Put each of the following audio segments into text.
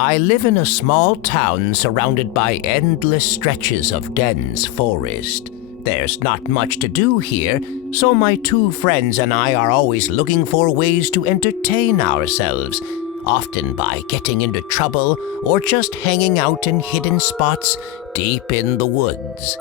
I live in a small town surrounded by endless stretches of dense forest. There's not much to do here, so my two friends and I are always looking for ways to entertain ourselves, often by getting into trouble or just hanging out in hidden spots deep in the woods.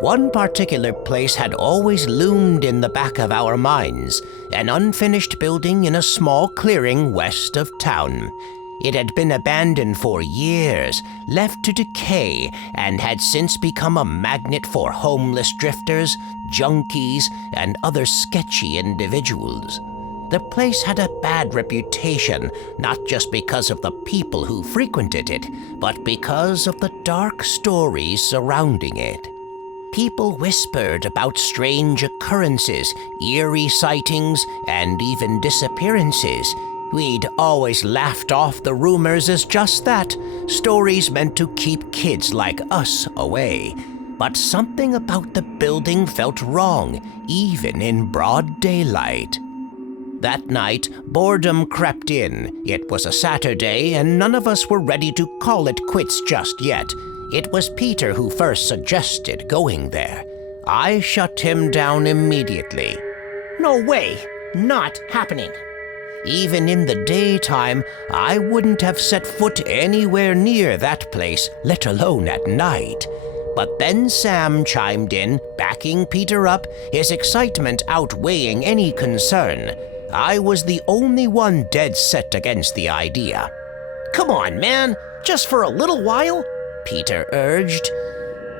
One particular place had always loomed in the back of our minds, an unfinished building in a small clearing west of town. It had been abandoned for years, left to decay, and had since become a magnet for homeless drifters, junkies, and other sketchy individuals. The place had a bad reputation, not just because of the people who frequented it, but because of the dark stories surrounding it. People whispered about strange occurrences, eerie sightings, and even disappearances. We'd always laughed off the rumors as just that, stories meant to keep kids like us away. But something about the building felt wrong, even in broad daylight. That night, boredom crept in. It was a Saturday, and none of us were ready to call it quits just yet. It was Peter who first suggested going there. I shut him down immediately. No way! Not happening. Even in the daytime, I wouldn't have set foot anywhere near that place, let alone at night. But then Sam chimed in, backing Peter up, his excitement outweighing any concern. I was the only one dead set against the idea. Come on, man, just for a little while? Peter urged.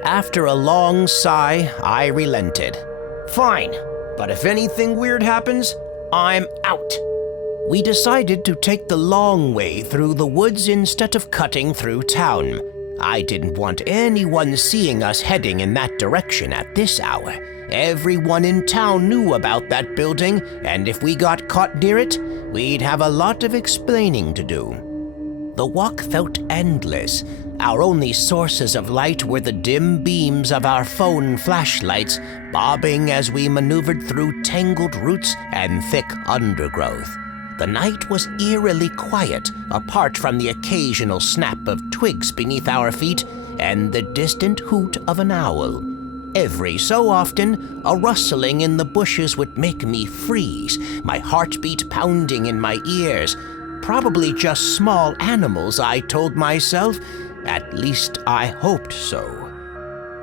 After a long sigh, I relented. Fine, but if anything weird happens, I'm out. We decided to take the long way through the woods instead of cutting through town. I didn't want anyone seeing us heading in that direction at this hour. Everyone in town knew about that building, and if we got caught near it, we'd have a lot of explaining to do. The walk felt endless. Our only sources of light were the dim beams of our phone flashlights, bobbing as we maneuvered through tangled roots and thick undergrowth. The night was eerily quiet, apart from the occasional snap of twigs beneath our feet and the distant hoot of an owl. Every so often, a rustling in the bushes would make me freeze, my heartbeat pounding in my ears. Probably just small animals, I told myself. At least I hoped so.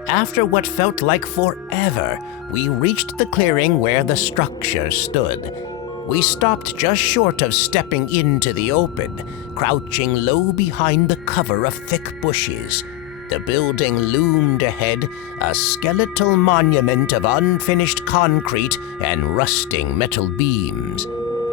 After what felt like forever, we reached the clearing where the structure stood. We stopped just short of stepping into the open, crouching low behind the cover of thick bushes. The building loomed ahead, a skeletal monument of unfinished concrete and rusting metal beams.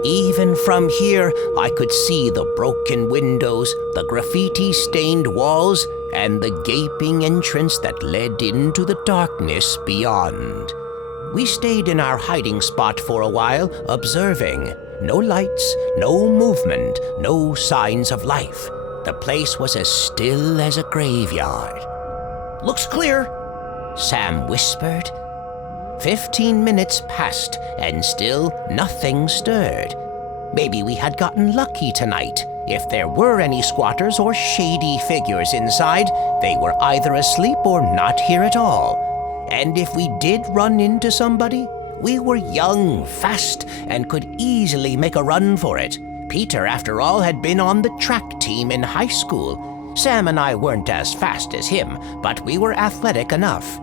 Even from here, I could see the broken windows, the graffiti-stained walls, and the gaping entrance that led into the darkness beyond. We stayed in our hiding spot for a while, observing. No lights, no movement, no signs of life. The place was as still as a graveyard. Looks clear, Sam whispered. 15 minutes passed, and still nothing stirred. Maybe we had gotten lucky tonight. If there were any squatters or shady figures inside, they were either asleep or not here at all. And if we did run into somebody, we were young, fast, and could easily make a run for it. Peter, after all, had been on the track team in high school. Sam and I weren't as fast as him, but we were athletic enough.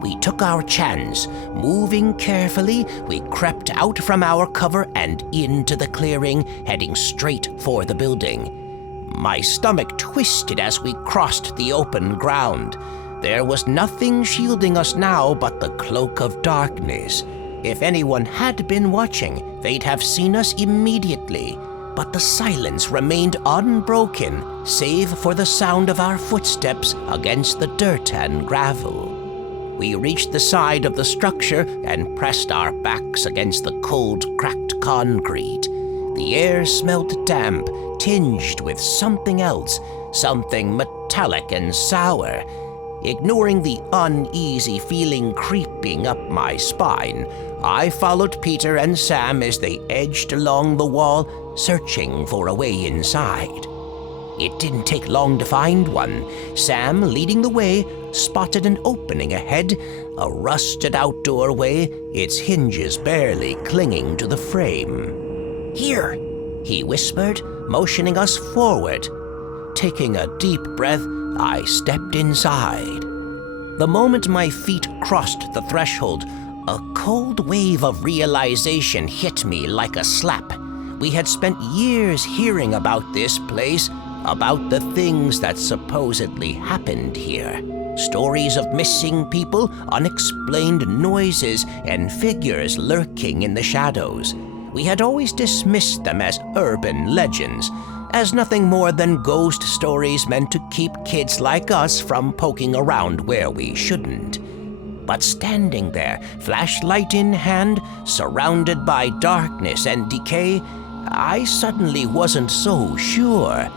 We took our chance. Moving carefully, we crept out from our cover and into the clearing, heading straight for the building. My stomach twisted as we crossed the open ground. There was nothing shielding us now but the cloak of darkness. If anyone had been watching, they'd have seen us immediately. But the silence remained unbroken, save for the sound of our footsteps against the dirt and gravel. We reached the side of the structure and pressed our backs against the cold, cracked concrete. The air smelled damp, tinged with something else, something metallic and sour. Ignoring the uneasy feeling creeping up my spine, I followed Peter and Sam as they edged along the wall, searching for a way inside. It didn't take long to find one. Sam, leading the way, spotted an opening ahead, a rusted-out doorway, its hinges barely clinging to the frame. "Here," he whispered, motioning us forward. Taking a deep breath, I stepped inside. The moment my feet crossed the threshold, a cold wave of realization hit me like a slap. We had spent years hearing about this place, about the things that supposedly happened here. Stories of missing people, unexplained noises, and figures lurking in the shadows. We had always dismissed them as urban legends, as nothing more than ghost stories meant to keep kids like us from poking around where we shouldn't. But standing there, flashlight in hand, surrounded by darkness and decay, I suddenly wasn't so sure.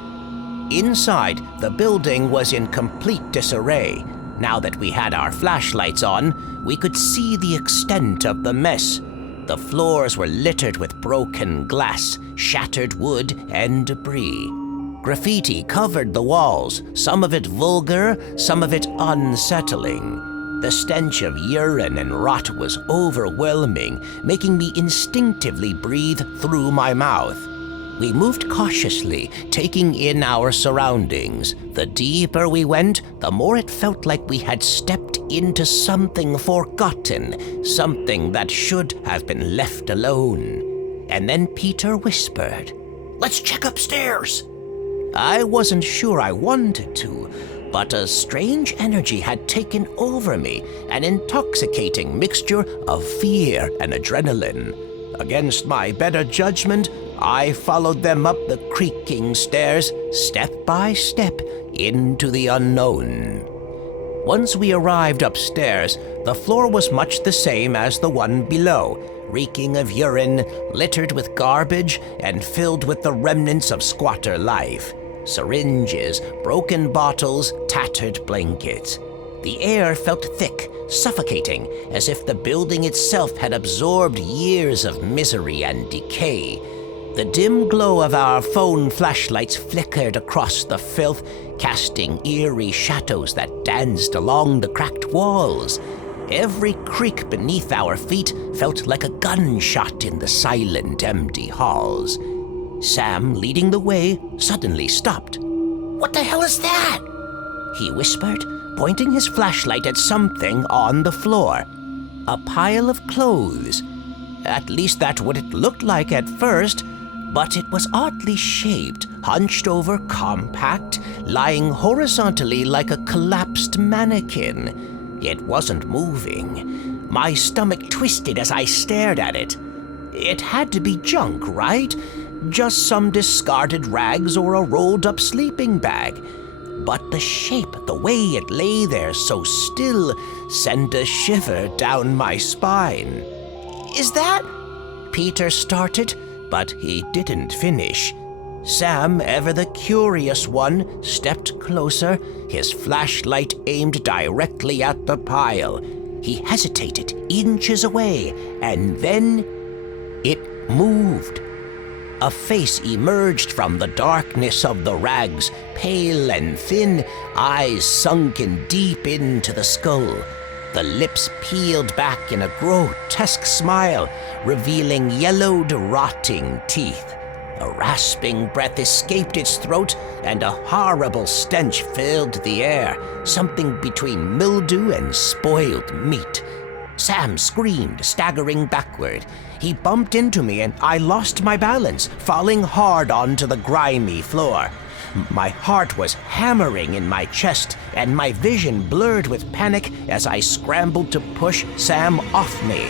Inside, the building was in complete disarray. Now that we had our flashlights on, we could see the extent of the mess. The floors were littered with broken glass, shattered wood, and debris. Graffiti covered the walls, some of it vulgar, some of it unsettling. The stench of urine and rot was overwhelming, making me instinctively breathe through my mouth. We moved cautiously, taking in our surroundings. The deeper we went, the more it felt like we had stepped into something forgotten, something that should have been left alone. And then Peter whispered, "Let's check upstairs." I wasn't sure I wanted to, but a strange energy had taken over me, an intoxicating mixture of fear and adrenaline. Against my better judgment, I followed them up the creaking stairs, step by step, into the unknown. Once we arrived upstairs, the floor was much the same as the one below, reeking of urine, littered with garbage, and filled with the remnants of squatter life. Syringes, broken bottles, tattered blankets. The air felt thick, suffocating, as if the building itself had absorbed years of misery and decay. The dim glow of our phone flashlights flickered across the filth, casting eerie shadows that danced along the cracked walls. Every creak beneath our feet felt like a gunshot in the silent, empty halls. Sam, leading the way, suddenly stopped. "What the hell is that?" he whispered, pointing his flashlight at something on the floor. A pile of clothes. At least that's what it looked like at first, but it was oddly shaped, hunched over, compact, lying horizontally like a collapsed mannequin. It wasn't moving. My stomach twisted as I stared at it. It had to be junk, right? Just some discarded rags or a rolled-up sleeping bag. But the shape, the way it lay there so still, sent a shiver down my spine. "Is that—" Peter started, but he didn't finish. Sam, ever the curious one, stepped closer, his flashlight aimed directly at the pile. He hesitated inches away, and then it moved. A face emerged from the darkness of the rags, pale and thin, eyes sunken deep into the skull. The lips peeled back in a grotesque smile, revealing yellowed, rotting teeth. A rasping breath escaped its throat, and a horrible stench filled the air, something between mildew and spoiled meat. Sam screamed, staggering backward. He bumped into me and I lost my balance, falling hard onto the grimy floor. My heart was hammering in my chest and my vision blurred with panic as I scrambled to push Sam off me.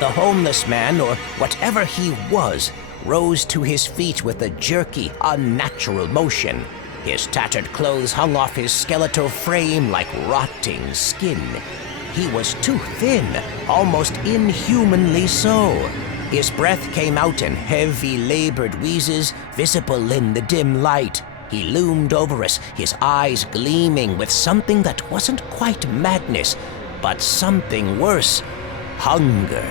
The homeless man, or whatever he was, rose to his feet with a jerky, unnatural motion. His tattered clothes hung off his skeletal frame like rotting skin. He was too thin, almost inhumanly so. His breath came out in heavy, labored wheezes, visible in the dim light. He loomed over us, his eyes gleaming with something that wasn't quite madness, but something worse: hunger.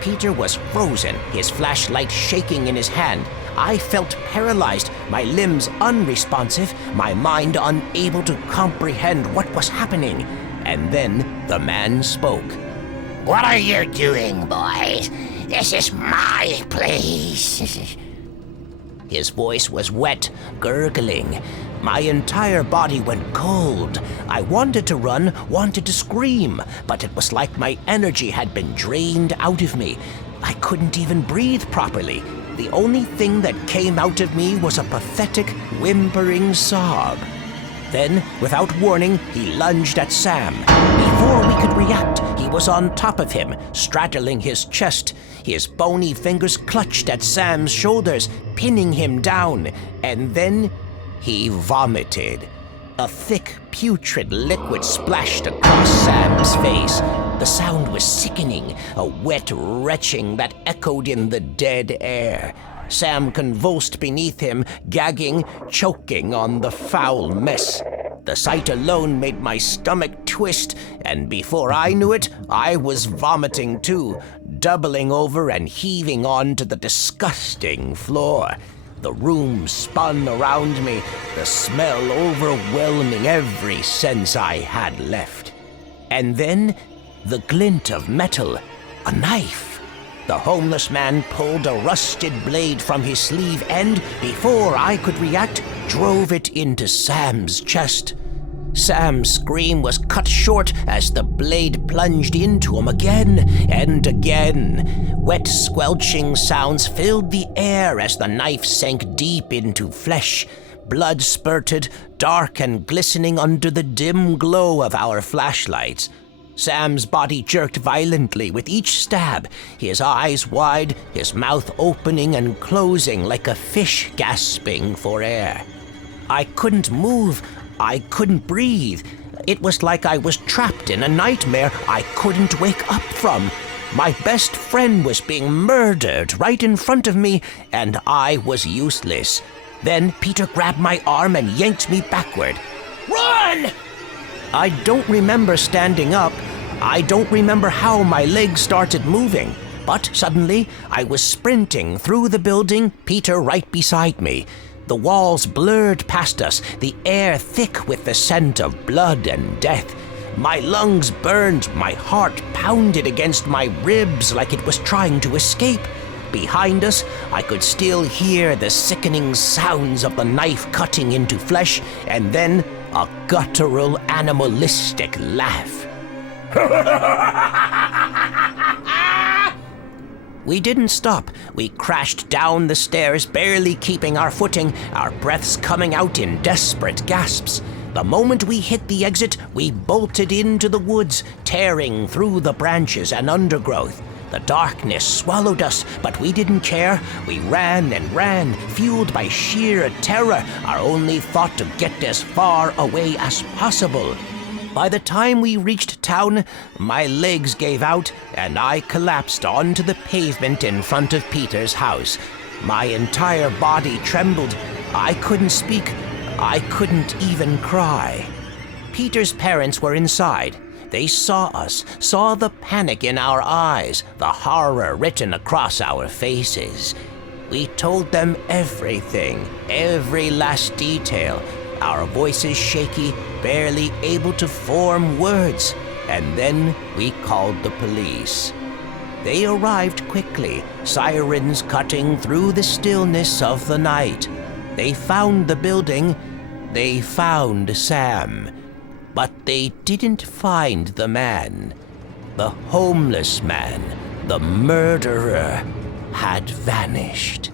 Peter was frozen, his flashlight shaking in his hand. I felt paralyzed, my limbs unresponsive, my mind unable to comprehend what was happening. And then the man spoke. What are you doing, boys? This is my place. His voice was wet, gurgling. My entire body went cold. I wanted to run, wanted to scream, but it was like my energy had been drained out of me. I couldn't even breathe properly. The only thing that came out of me was a pathetic, whimpering sob. Then, without warning, he lunged at Sam. Before we could react, he was on top of him, straddling his chest. His bony fingers clutched at Sam's shoulders, pinning him down. And then he vomited. A thick, putrid liquid splashed across Sam's face. The sound was sickening, a wet retching that echoed in the dead air. Sam convulsed beneath him, gagging, choking on the foul mess. The sight alone made my stomach twist, and before I knew it, I was vomiting too, doubling over and heaving onto the disgusting floor. The room spun around me, the smell overwhelming every sense I had left. And then, the glint of metal, a knife. The homeless man pulled a rusted blade from his sleeve and, before I could react, drove it into Sam's chest. Sam's scream was cut short as the blade plunged into him again and again. Wet, squelching sounds filled the air as the knife sank deep into flesh. Blood spurted, dark and glistening under the dim glow of our flashlights. Sam's body jerked violently with each stab, his eyes wide, his mouth opening and closing like a fish gasping for air. I couldn't move. I couldn't breathe. It was like I was trapped in a nightmare I couldn't wake up from. My best friend was being murdered right in front of me, and I was useless. Then Peter grabbed my arm and yanked me backward. Run! I don't remember standing up. I don't remember how my legs started moving. But suddenly, I was sprinting through the building, Peter right beside me. The walls blurred past us, the air thick with the scent of blood and death. My lungs burned, my heart pounded against my ribs like it was trying to escape. Behind us, I could still hear the sickening sounds of the knife cutting into flesh, and then a guttural, animalistic laugh. We didn't stop. We crashed down the stairs, barely keeping our footing, our breaths coming out in desperate gasps. The moment we hit the exit, we bolted into the woods, tearing through the branches and undergrowth. The darkness swallowed us, but we didn't care. We ran and ran, fueled by sheer terror, our only thought to get as far away as possible. By the time we reached town, my legs gave out, and I collapsed onto the pavement in front of Peter's house. My entire body trembled. I couldn't speak. I couldn't even cry. Peter's parents were inside. They saw us, saw the panic in our eyes, the horror written across our faces. We told them everything, every last detail, our voices shaky, barely able to form words. And then we called the police. They arrived quickly, sirens cutting through the stillness of the night. They found the building. They found Sam. But they didn't find the man. The homeless man, the murderer, had vanished.